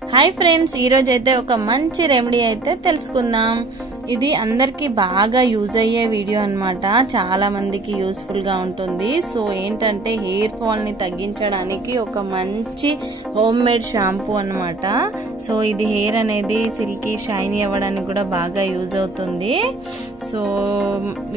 Hi friends, ఈరోజు అయితే ఒక మంచి రెమెడీ అయితే తెలుసుకుందాం. ఇది అందరికీ బాగా యూజ్ అయ్యే వీడియో అన్నమాట. చాలా మందికి యూస్ఫుల్ గా ఉంటుంది. సో ఏంటంటే హెయిర్ ఫాల్ ని తగ్గించడానికి ఒక మంచి హోమ్ మేడ్ షాంపూ అన్నమాట. సో ఇది హెయిర్ అనేది సిల్కీ షైనీ అవ్వడానికి కూడా బాగా యూజ్ అవుతుంది. సో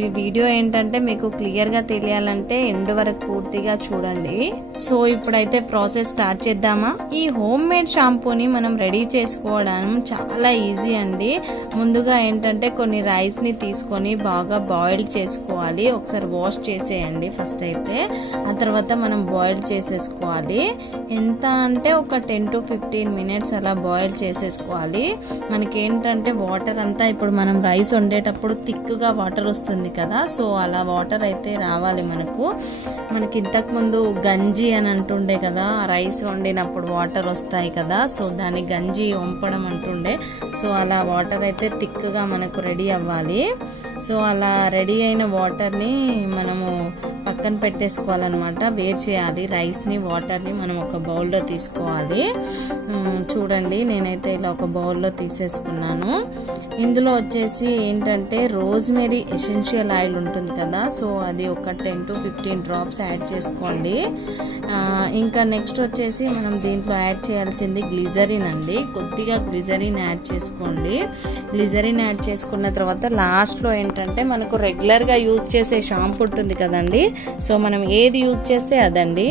ఈ వీడియో ఏంటంటే మీకు క్లియర్ గా తెలియాలంటే ఎండ్ వరకు పూర్తిగా చూడండి. సో ఇప్పుడైతే ప్రాసెస్ స్టార్ట్ చేద్దామా. ఈ హోమ్ మేడ్ షాంపూని మనం రెడీ చేసుకోవడం చాలా ఈజీ అండి. ముందుగా ఏంటంటే కొన్ని రైస్ ని తీసుకొని బాగా బాయిల్ చేసుకోవాలి. ఒకసారి వాష్ చేసేయండి ఫస్ట్ అయితే. ఆ తర్వాత మనం బాయిల్ చేసేసుకోవాలి. ఎంత అంటే ఒక 10 to 15 minutes అలా బాయిల్ చేసేసుకోవాలి. మనకి ఏంటంటే వాటర్ అంతా ఇప్పుడు మనం రైస్ వండేటప్పుడు థిక్గా వాటర్ వస్తుంది కదా, సో అలా వాటర్ అయితే రావాలి మనకి ఇంతకు ముందు గంజి అని అంటుండే కదా, రైస్ వండినప్పుడు వాటర్ వస్తాయి కదా, సో దాన్ని గంజి వంపడం అంటుండే. సో అలా వాటర్ అయితే థిక్గా మనకు రెడీ అవ్వాలి. సో అలా రెడీ అయిన వాటర్ని మనము పక్కన పెట్టేసుకోవాలన్నమాట. వేరు చేయాలి రైస్ని, వాటర్ని మనం ఒక బౌల్లో తీసుకోవాలి. చూడండి నేనైతే ఇలా ఒక బౌల్లో తీసేసుకున్నాను. ఇందులో వచ్చేసి ఏంటంటే రోజ్మెరీ ఎసెన్షియల్ ఆయిల్ ఉంటుంది కదా, సో అది ఒక 10 to 15 drops యాడ్ చేసుకోండి. ఇంకా నెక్స్ట్ వచ్చేసి మనం దీంట్లో యాడ్ చేయాల్సింది గ్లిజరిన్ అండి. కొద్దిగా గ్లిజరిన్ యాడ్ చేసుకోండి. గ్లిజరిన్ యాడ్ చేసుకున్న తర్వాత లాస్ట్లో ఏంటంటే మనకు రెగ్యులర్గా యూజ్ చేసే షాంపూ ఉంటుంది కదండి, సో మనం ఏది యూజ్ చేస్తే అదండి.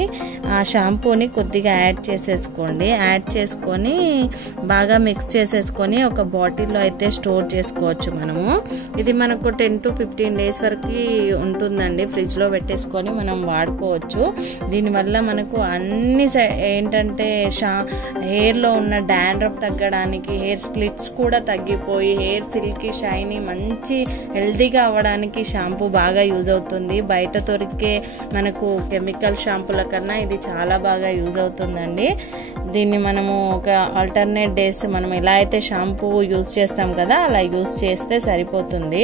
ఆ షాంపూని కొద్దిగా యాడ్ చేసేసుకోండి. యాడ్ చేసుకొని బాగా మిక్స్ చేసేసుకొని ఒక బాటిల్లో అయితే స్టోర్ చేసుకోవచ్చు మనము. ఇది మనకు 10 to 15 days వరకు ఉంటుందండి. ఫ్రిడ్జ్లో పెట్టేసుకొని మనం వాడుకోవచ్చు. దీనివల్ల మనకు అన్ని ఏంటంటే హెయిర్లో ఉన్న డాండ్రఫ్ తగ్గడానికి, హెయిర్ స్ప్లిట్స్ కూడా తగ్గిపోయి హెయిర్ సిల్కీ షైనీ మంచి హెల్తీగా అవ్వడానికి షాంపూ బాగా యూజ్ అవుతుంది. బయట దొరికే మనకు కెమికల్ షాంపూల కన్నా ఇది చాలా బాగా యూజ్ అవుతుందండి. దీన్ని మనము ఒక ఆల్టర్నేట్ డేస్ మనం ఎలా అయితే షాంపూ యూజ్ చేస్తాం కదా అలా యూజ్ చేస్తే సరిపోతుంది.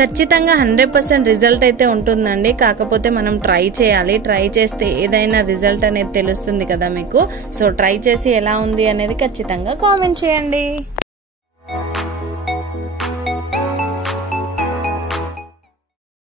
ఖచ్చితంగా 100% రిజల్ట్ అయితే ఉంటుందండి. కాకపోతే మనం ట్రై చేయాలి. ట్రై చేస్తే ఏదైనా రిజల్ట్ అనేది తెలుస్తుంది కదా మీకు. సో ట్రై చేసి ఎలా ఉంది అనేది ఖచ్చితంగా కామెంట్ చేయండి.